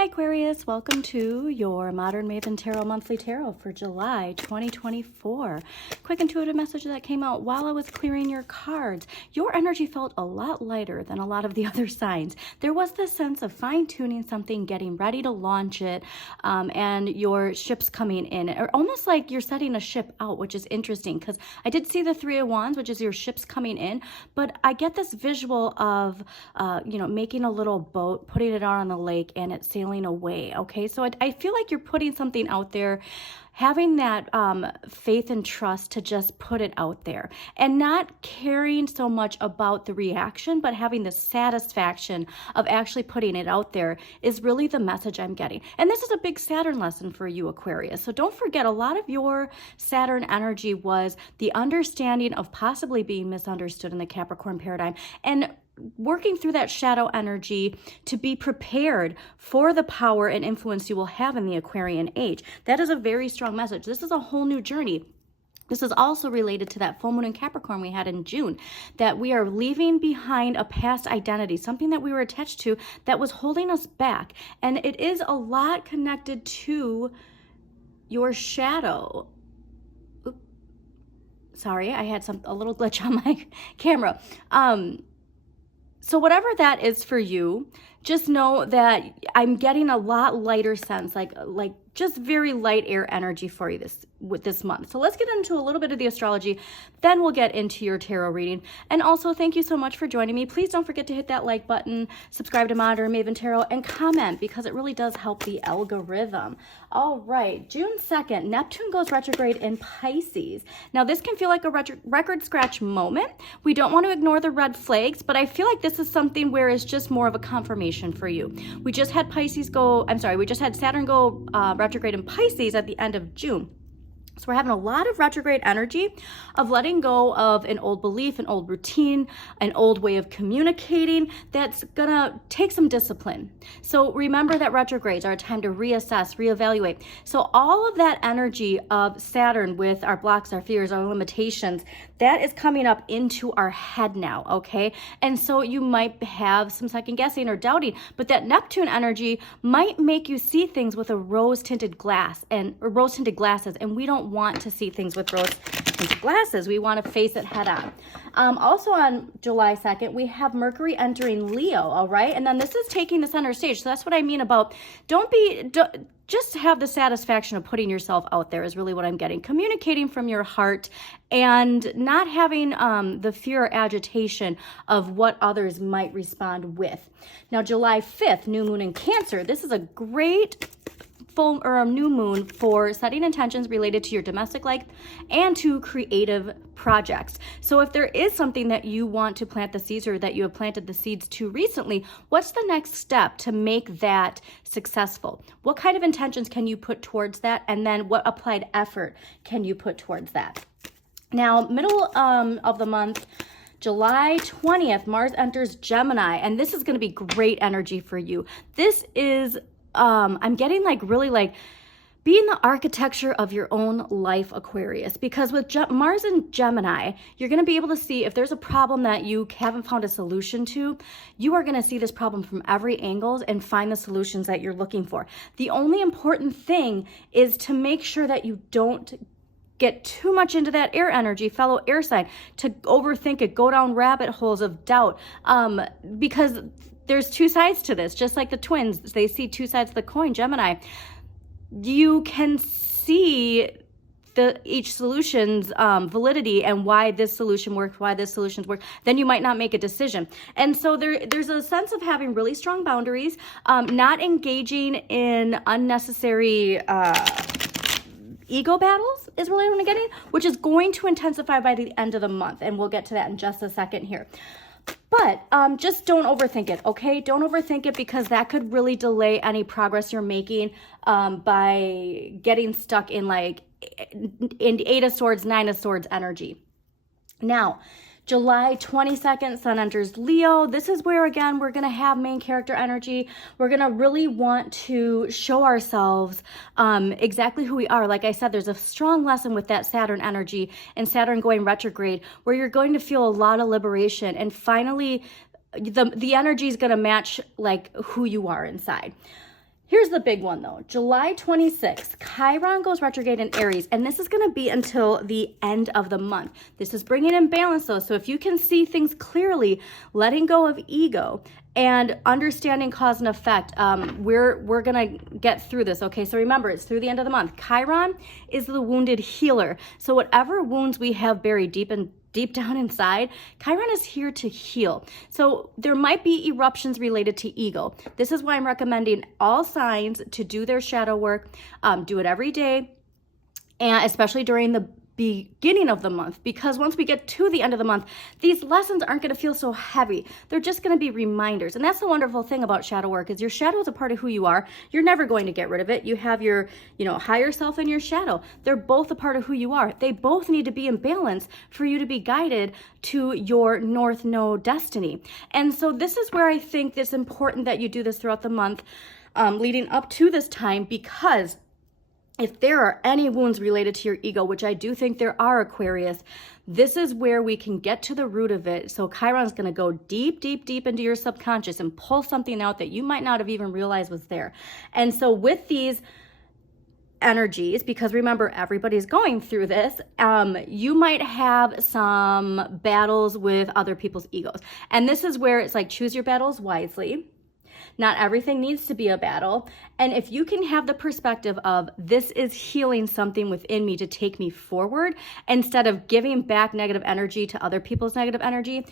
Hi Aquarius, welcome to your Modern Maven Tarot Monthly Tarot for July 2024. Quick intuitive message that came out while I was clearing your cards. Your energy felt a lot lighter than a lot of the other signs. There was this sense of fine-tuning something, getting ready to launch it, and your ship's coming in. Or almost like you're setting a ship out, which is interesting because I did see the Three of Wands, which is your ship's coming in, but I get this visual of, making a little boat, putting it out on the lake, and it's sailing away. Okay, so I feel like you're putting something out there, having that faith and trust to just put it out there and not caring so much about the reaction, but having the satisfaction of actually putting it out there is really the message I'm getting. And this is a big Saturn lesson for you, Aquarius. So don't forget, a lot of your Saturn energy was the understanding of possibly being misunderstood in the Capricorn paradigm and working through that shadow energy to be prepared for the power and influence you will have in the Aquarian age. That is a very strong message. This is a whole new journey. This is also related to that full moon in Capricorn we had in June, that we are leaving behind a past identity, something that we were attached to that was holding us back. And it is a lot connected to your shadow. Oops. Sorry, I had a little glitch on my camera. So whatever that is for you, just know that I'm getting a lot lighter sense, like just very light air energy for you this month. So let's get into a little bit of the astrology, then we'll get into your tarot reading. And also, thank you so much for joining me. Please don't forget to hit that like button, subscribe to Modern Maven Tarot, and comment because it really does help the algorithm. All right, June 2nd, Neptune goes retrograde in Pisces. Now, this can feel like a record scratch moment. We don't want to ignore the red flags, but I feel like this is something where it's just more of a confirmation for you. We just had Saturn go retrograde in Pisces at the end of June. So we're having a lot of retrograde energy of letting go of an old belief, an old routine, an old way of communicating that's gonna take some discipline. So remember that retrogrades are a time to reassess, reevaluate. So all of that energy of Saturn with our blocks, our fears, our limitations, that is coming up into our head now, okay? And so you might have some second guessing or doubting, but that Neptune energy might make you see things with a rose-tinted glasses, and we don't want to see things with rose-tinted glasses. We want to face it head on. Also on July 2nd, we have Mercury entering Leo, all right? And then this is taking the center stage. So that's what I mean about just have the satisfaction of putting yourself out there is really what I'm getting. Communicating from your heart and not having the fear or agitation of what others might respond with. Now, July 5th, new moon in Cancer. This is a great full or a new moon for setting intentions related to your domestic life and to creative projects. So if there is something that you want to plant the seeds or that you have planted the seeds to recently, what's the next step to make that successful? What kind of intentions can you put towards that? And then what applied effort can you put towards that? Now, middle of the month, July 20th, Mars enters Gemini, and this is going to be great energy for you. This is I'm getting really being the architecture of your own life, Aquarius, because with Mars and Gemini, you're going to be able to see if there's a problem that you haven't found a solution to, you are going to see this problem from every angle and find the solutions that you're looking for. The only important thing is to make sure that you don't get too much into that air energy, fellow air sign, to overthink it, go down rabbit holes of doubt, because there's two sides to this, just like the twins. They see two sides of the coin, Gemini. You can see each solution's validity and why this solution works, why this solution works. Then you might not make a decision. And so there's a sense of having really strong boundaries, not engaging in unnecessary ego battles is really what I'm getting, which is going to intensify by the end of the month. And we'll get to that in just a second here. But just don't overthink it, okay? Don't overthink it because that could really delay any progress you're making by getting stuck in in Eight of Swords, Nine of Swords energy. Now, July 22nd, Sun enters Leo. This is where, again, we're going to have main character energy. We're going to really want to show ourselves exactly who we are. Like I said, there's a strong lesson with that Saturn energy and Saturn going retrograde where you're going to feel a lot of liberation and finally the energy is going to match who you are inside. Here's the big one though. July 26th, Chiron goes retrograde in Aries, and this is going to be until the end of the month. This is bringing in balance though. So if you can see things clearly, letting go of ego and understanding cause and effect, we're going to get through this. Okay. So remember, it's through the end of the month. Chiron is the wounded healer. So whatever wounds we have buried deep down inside, Chiron is here to heal. So there might be eruptions related to ego. This is why I'm recommending all signs to do their shadow work, do it every day, and especially during the beginning of the month, because once we get to the end of the month, these lessons aren't going to feel so heavy. They're just going to be reminders. And that's the wonderful thing about shadow work is your shadow is a part of who you are. You're never going to get rid of it. You have your, higher self and your shadow. They're both a part of who you are. They both need to be in balance for you to be guided to your North Node destiny. And so this is where I think it's important that you do this throughout the month, leading up to this time, because if there are any wounds related to your ego, which I do think there are, Aquarius, this is where we can get to the root of it. So Chiron's going to go deep, deep, deep into your subconscious and pull something out that you might not have even realized was there. And so with these energies, because remember, everybody's going through this, you might have some battles with other people's egos. And this is where it's like, choose your battles wisely. Not everything needs to be a battle. And if you can have the perspective of this is healing something within me to take me forward, instead of giving back negative energy to other people's negative energy,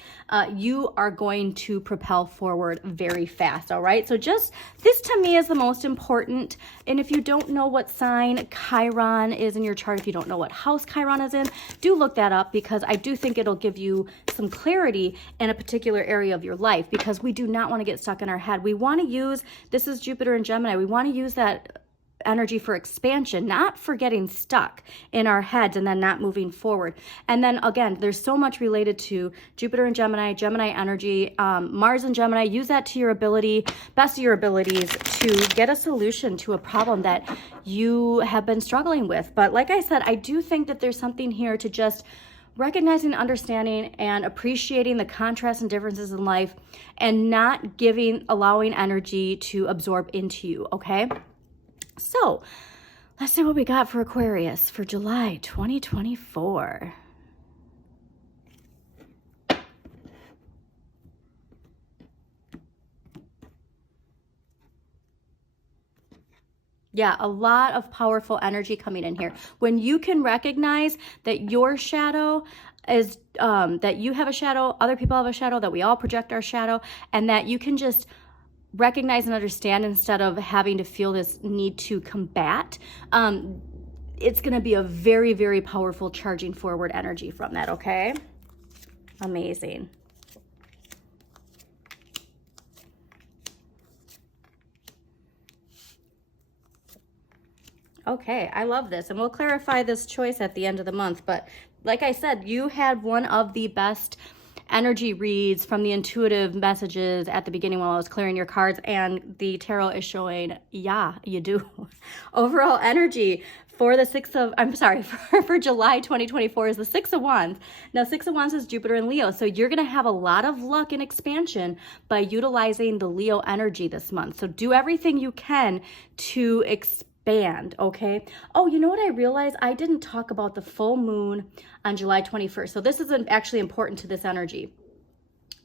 you are going to propel forward very fast. All right. So just this to me is the most important. And if you don't know what sign Chiron is in your chart, if you don't know what house Chiron is in, do look that up, because I do think it'll give you some clarity in a particular area of your life, because we do not want to get stuck in our head. We want to use, this is Jupiter and Gemini, we want to use that energy for expansion, not for getting stuck in our heads and then not moving forward. And then again, there's so much related to Jupiter and Gemini, Gemini energy, Mars and Gemini. Use that to your ability, best of your abilities, to get a solution to a problem that you have been struggling with. But like I said, I do think that there's something here to just recognizing, understanding, and appreciating the contrasts and differences in life, and not allowing energy to absorb into you, okay? So let's see what we got for Aquarius for July 2024. Yeah, a lot of powerful energy coming in here. When you can recognize that your shadow is, that you have a shadow, other people have a shadow, that we all project our shadow, and that you can just recognize and understand instead of having to feel this need to combat, it's going to be a very, very powerful charging forward energy from that, okay? Amazing. Okay, I love this. And we'll clarify this choice at the end of the month. But like I said, you had one of the best energy reads from the intuitive messages at the beginning while I was clearing your cards. And the tarot is showing, yeah, you do. Overall energy for the for July 2024 is the Six of Wands. Now, Six of Wands is Jupiter and Leo. So you're going to have a lot of luck and expansion by utilizing the Leo energy this month. So do everything you can to expand, okay? Oh, you know what I realized? I didn't talk about the full moon on July 21st. So this is actually important to this energy.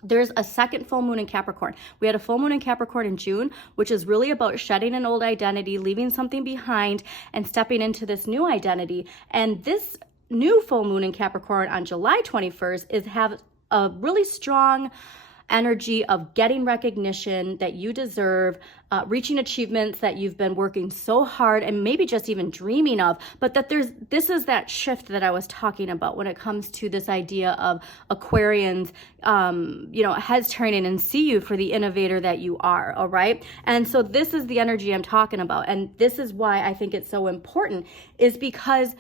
There's a second full moon in Capricorn. We had a full moon in Capricorn in June, which is really about shedding an old identity, leaving something behind, and stepping into this new identity. And this new full moon in Capricorn on July 21st have a really strong energy of getting recognition that you deserve, reaching achievements that you've been working so hard and maybe just even dreaming of, but that this is that shift that I was talking about when it comes to this idea of Aquarians, heads turning and see you for the innovator that you are, all right? And so this is the energy I'm talking about. And this is why I think it's so important, is because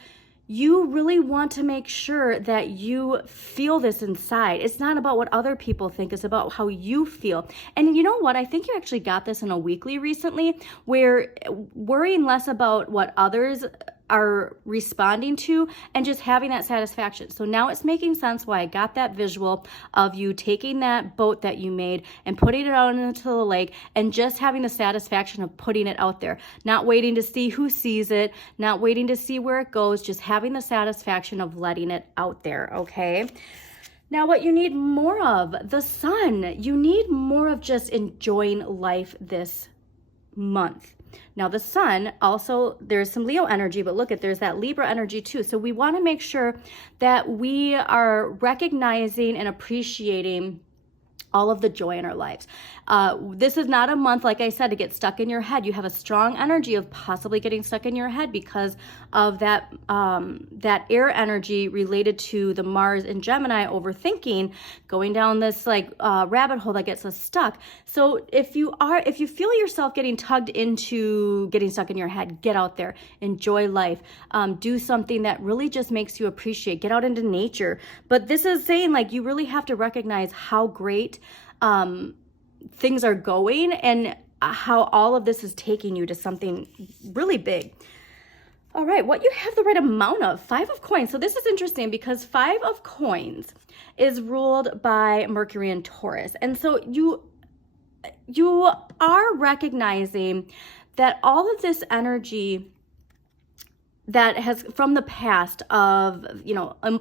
you really want to make sure that you feel this inside. It's not about what other people think. It's about how you feel. And you know what? I think you actually got this in a weekly recently, where worrying less about what others are responding to, and just having that satisfaction. So now it's making sense why I got that visual of you taking that boat that you made and putting it out into the lake and just having the satisfaction of putting it out there, not waiting to see who sees it, not waiting to see where it goes, just having the satisfaction of letting it out there, okay? Now, what you need more of, the sun. You need more of just enjoying life this month. Now, the sun also, there's some Leo energy, but look at, there's that Libra energy too. So we want to make sure that we are recognizing and appreciating all of the joy in our lives. This is not a month, like I said, to get stuck in your head. You have a strong energy of possibly getting stuck in your head because of that air energy related to the Mars and Gemini overthinking, going down this rabbit hole that gets us stuck. So if you feel yourself getting tugged into getting stuck in your head, get out there, enjoy life, do something that really just makes you appreciate, get out into nature. But this is saying you really have to recognize how great things are going and how all of this is taking you to something really big. All right, what you have the right amount of, 5 of coins. So this is interesting because 5 of coins is ruled by Mercury and Taurus. And so you are recognizing that all of this energy that has from the past of,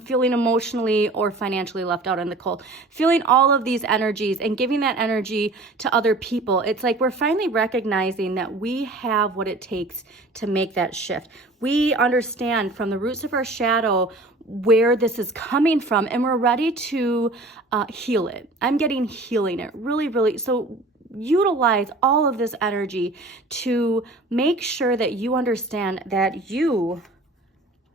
feeling emotionally or financially left out in the cold, feeling all of these energies and giving that energy to other people. It's like we're finally recognizing that we have what it takes to make that shift. We understand from the roots of our shadow where this is coming from, and we're ready to heal it. I'm getting healing it really, really. So utilize all of this energy to make sure that you understand that you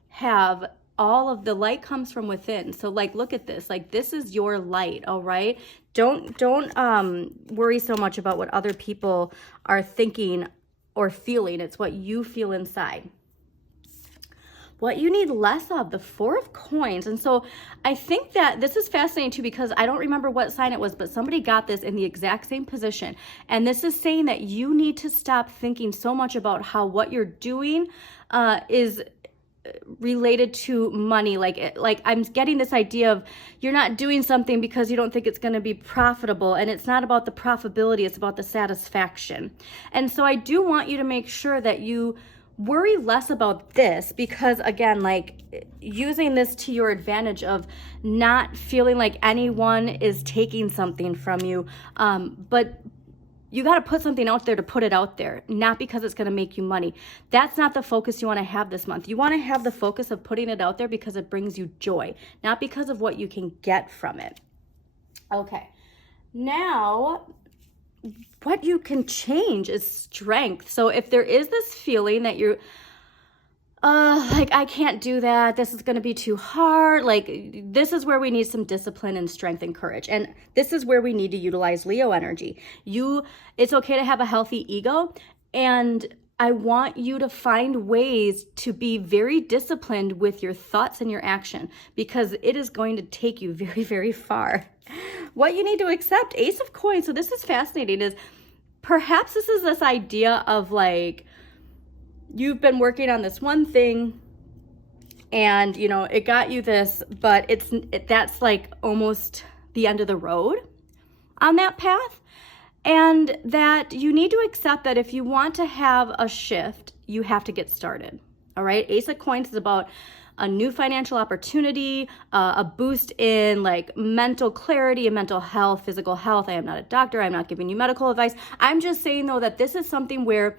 have all of the light comes from within. So look at this, this is your light. All right. Don't worry so much about what other people are thinking or feeling. It's what you feel inside. What you need less of, the 4 of coins. And so I think that this is fascinating too, because I don't remember what sign it was, but somebody got this in the exact same position. And this is saying that you need to stop thinking so much about how what you're doing is related to money. Like I'm getting this idea of you're not doing something because you don't think it's going to be profitable, and it's not about the profitability, it's about the satisfaction. And so I do want you to make sure that you worry less about this, because again, using this to your advantage of not feeling like anyone is taking something from you, but you got to put something out there to put it out there, not because it's going to make you money. That's not the focus you want to have this month. You want to have the focus of putting it out there because it brings you joy, not because of what you can get from it. Okay, now what you can change is strength. So if there is this feeling that you're I can't do that, this is going to be too hard, this is where we need some discipline and strength and courage. And this is where we need to utilize Leo energy. It's okay to have a healthy ego, and I want you to find ways to be very disciplined with your thoughts and your action, because it is going to take you very, very far. What you need to accept, Ace of Coins. So this is fascinating, is perhaps this is this idea of you've been working on this one thing and it got you this, but that's almost the end of the road on that path. And that you need to accept that if you want to have a shift, you have to get started. All right. Ace of Coins is about a new financial opportunity, a boost in mental clarity and mental health, physical health. I am not a doctor. I'm not giving you medical advice. I'm just saying though that this is something where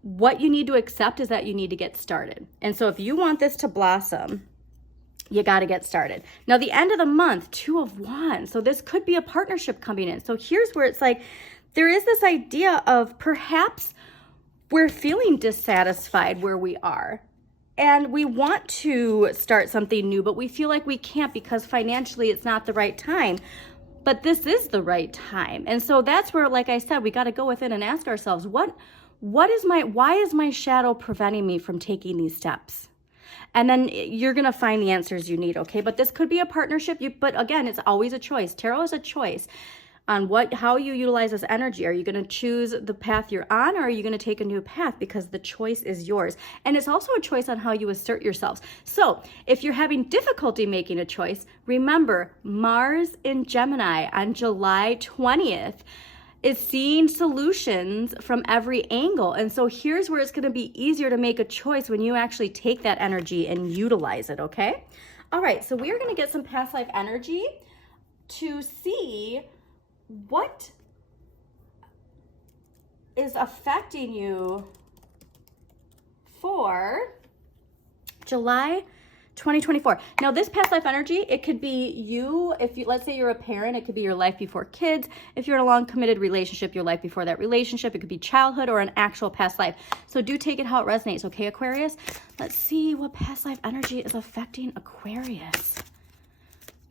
what you need to accept is that you need to get started. And so if you want this to blossom, you got to get started. Now, the end of the month, 2 of Wands. So this could be a partnership coming in. So here's where it's there is this idea of perhaps we're feeling dissatisfied where we are, and we want to start something new, but we feel like we can't because financially it's not the right time. But this is the right time. And so that's where, like I said, we got to go within and ask ourselves, why is my shadow preventing me from taking these steps? And then you're going to find the answers you need, okay? But this could be a partnership, but again, it's always a choice. Tarot is a choice. on how you utilize this energy. Are you going to choose the path you're on, or are you going to take a new path? Because the choice is yours. And it's also a choice on how you assert yourselves. So if you're having difficulty making a choice, remember Mars in Gemini on July 20th is seeing solutions from every angle. And so here's where it's going to be easier to make a choice when you actually take that energy and utilize it, okay? All right, so we are going to get some past life energy to see what is affecting you for July 2024. Now, this past life energy, it could be you, let's say you're a parent, it could be your life before kids. If you're in a long committed relationship, your life before that relationship, it could be childhood or an actual past life. So do take it how it resonates, okay, Aquarius? Let's see what past life energy is affecting Aquarius.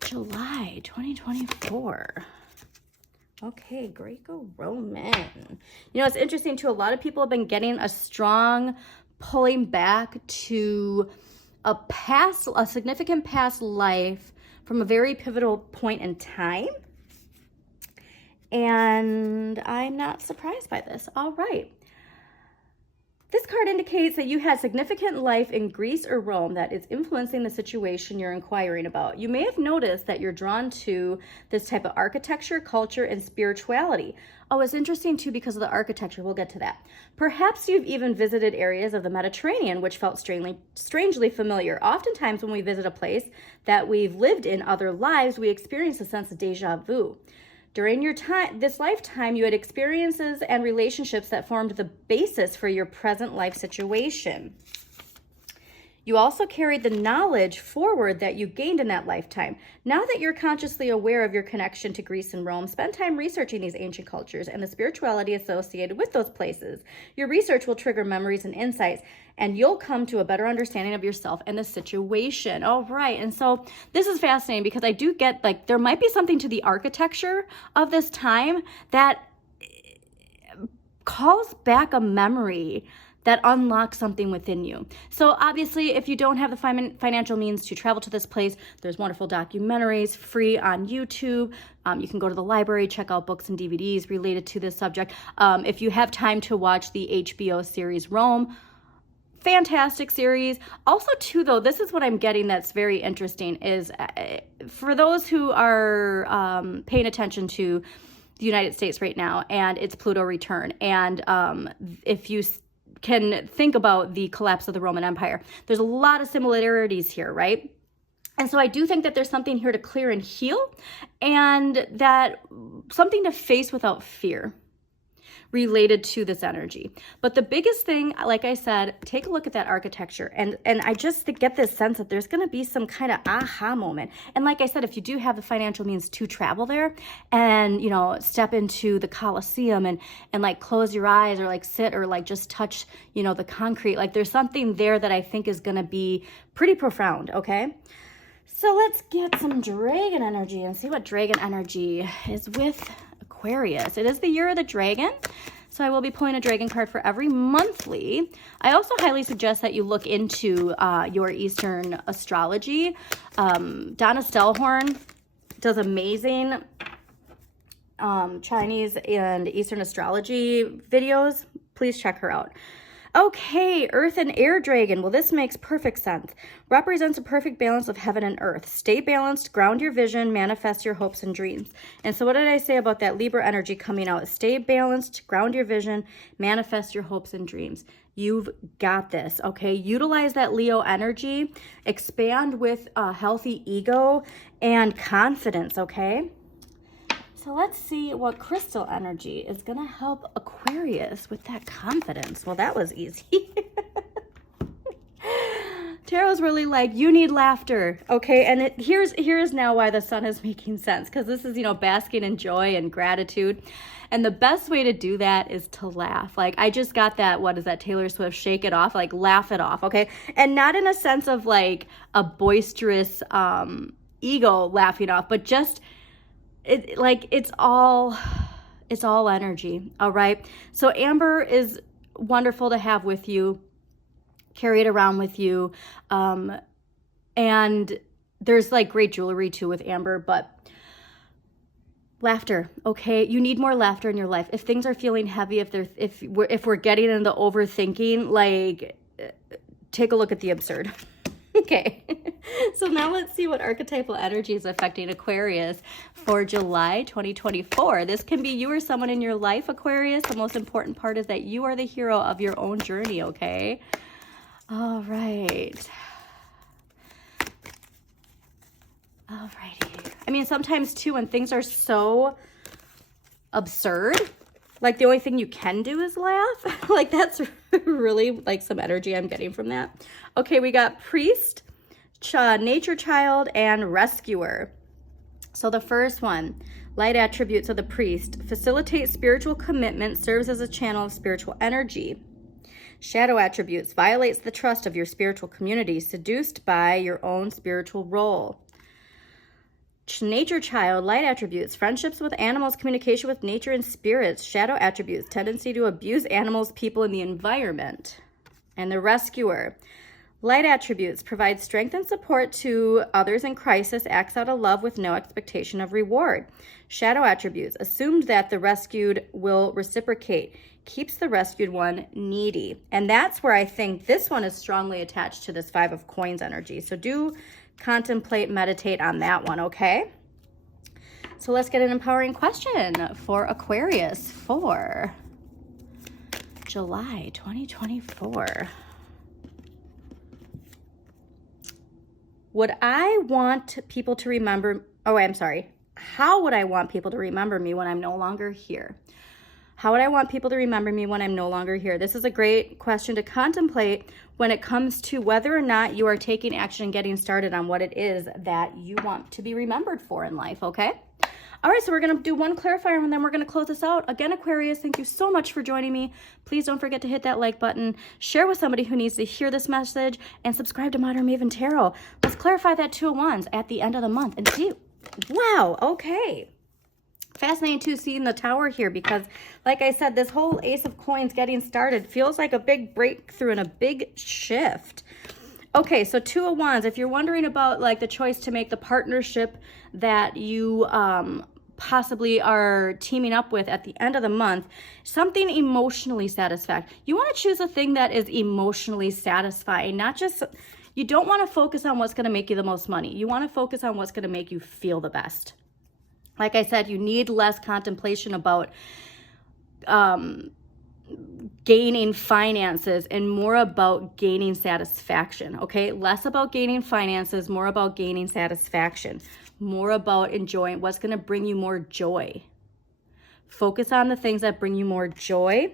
July 2024. Okay, Greco-Roman. You know, it's interesting too. A lot of people have been getting a strong pulling back to a significant past life from a very pivotal point in time. And I'm not surprised by this. All right. This card indicates that you had significant life in Greece or Rome that is influencing the situation you're inquiring about. You may have noticed that you're drawn to this type of architecture, culture, and spirituality. Oh, it's interesting too because of the architecture. We'll get to that. Perhaps you've even visited areas of the Mediterranean, which felt strangely familiar. Oftentimes when we visit a place that we've lived in other lives, we experience a sense of deja vu. During this lifetime, you had experiences and relationships that formed the basis for your present life situation. You also carried the knowledge forward that you gained in that lifetime. Now that you're consciously aware of your connection to Greece and Rome, spend time researching these ancient cultures and the spirituality associated with those places. Your research will trigger memories and insights, and you'll come to a better understanding of yourself and the situation. All right, and so this is fascinating because I do get, like, there might be something to the architecture of this time that calls back a memory that unlocks something within you. So obviously, if you don't have the financial means to travel to this place, there's wonderful documentaries free on YouTube. You can go to the library, check out books and DVDs related to this subject. If you have time to watch the HBO series Rome, fantastic series. Also too, though, this is what I'm getting that's very interesting is for those who are paying attention to the United States right now and its Pluto return. And if you can think about the collapse of the Roman Empire, there's a lot of similarities here, right? And so I do think that there's something here to clear and heal, and that something to face without fear related to this energy. But the biggest thing, like I said, take a look at that architecture, and I just get this sense that there's going to be some kind of aha moment. And like I said, if you do have the financial means to travel there and, you know, step into the Colosseum and like close your eyes or like sit or like just touch, you know, the concrete, like there's something there that I think is going to be pretty profound. Okay. So let's get some dragon energy and see what dragon energy is with Aquarius. It is the year of the dragon, so I will be pulling a dragon card for every monthly. I also highly suggest that you look into your Eastern astrology. Donna Stellhorn does amazing Chinese and Eastern astrology videos. Please check her out. Okay, Earth and Air Dragon. Well, this makes perfect sense. Represents a perfect balance of heaven and earth. Stay balanced, ground your vision, manifest your hopes and dreams. And so what did I say about that Libra energy coming out? Stay balanced, ground your vision, manifest your hopes and dreams. You've got this, okay? Utilize that Leo energy. Expand with a healthy ego and confidence, okay? So let's see what crystal energy is going to help Aquarius with that confidence. Well, that was easy. Tarot's really like, you need laughter, okay? And here's now why the sun is making sense, because this is, you know, basking in joy and gratitude. And the best way to do that is to laugh. Like, I just got that, what is that, Taylor Swift, shake it off, like laugh it off, okay? And not in a sense of like a boisterous ego laughing off, but just it's all energy. All right. So amber is wonderful to have with you, carry it around with you. And there's like great jewelry too with amber, but Laughter, okay? You need more laughter in your life. If things are feeling heavy, if we're getting into overthinking, like, take a look at the absurd. Okay, so now let's see what archetypal energy is affecting Aquarius for July 2024. This can be you or someone in your life, Aquarius. The most important part is that you are the hero of your own journey, okay? All right. Alrighty. I mean, sometimes too, when things are so absurd, like the only thing you can do is laugh. Like that's really like some energy I'm getting from that. Okay, we got priest, nature child, and rescuer. So the first one, light attributes of the priest: facilitate spiritual commitment, serves as a channel of spiritual energy. Shadow attributes: violates the trust of your spiritual community, seduced by your own spiritual role. Nature child, light attributes: friendships with animals, communication with nature and spirits. Shadow attributes: tendency to abuse animals, people, and the environment. And the rescuer, light attributes: provides strength and support to others in crisis, acts out of love with no expectation of reward. Shadow attributes: assumed that the rescued will reciprocate, keeps the rescued one needy. And that's where I think this one is strongly attached to this 5 of Coins energy. So do contemplate, meditate on that one, okay? So let's get an empowering question for Aquarius for July 2024. Would I want people to remember, how would I want people to remember me when I'm no longer here? How would I want people to remember me when I'm no longer here? This is a great question to contemplate when it comes to whether or not you are taking action and getting started on what it is that you want to be remembered for in life, okay? All right, so we're going to do one clarifier and then we're going to close this out. Again, Aquarius, thank you so much for joining me. Please don't forget to hit that like button, share with somebody who needs to hear this message, and subscribe to Modern Maven Tarot. Let's clarify that 2 of Wands at the end of the month and see. Wow, okay. Fascinating to see in the Tower here because, like I said, this whole Ace of Coins getting started feels like a big breakthrough and a big shift. Okay, so 2 of Wands. If you're wondering about like the choice to make the partnership that you possibly are teaming up with at the end of the month, something emotionally satisfying. You want to choose a thing that is emotionally satisfying, not just, you don't want to focus on what's going to make you the most money. You want to focus on what's going to make you feel the best. Like I said, you need less contemplation about gaining finances and more about gaining satisfaction, okay? Less about gaining finances, more about gaining satisfaction, more about enjoying what's going to bring you more joy. Focus on the things that bring you more joy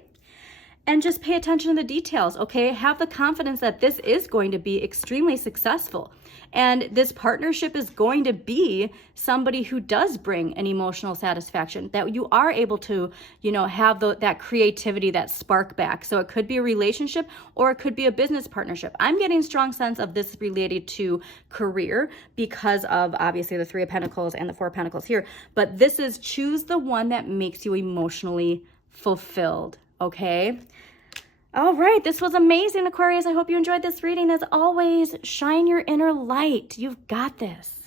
and just pay attention to the details, okay? Have the confidence that this is going to be extremely successful. And this partnership is going to be somebody who does bring an emotional satisfaction, that you are able to, you know, have that creativity, that spark back. So it could be a relationship or it could be a business partnership. I'm getting strong sense of this related to career because of obviously the 3 of Pentacles and the 4 of Pentacles here. But this is choose the one that makes you emotionally fulfilled, okay? All right, this was amazing, Aquarius. I hope you enjoyed this reading. As always, shine your inner light. You've got this.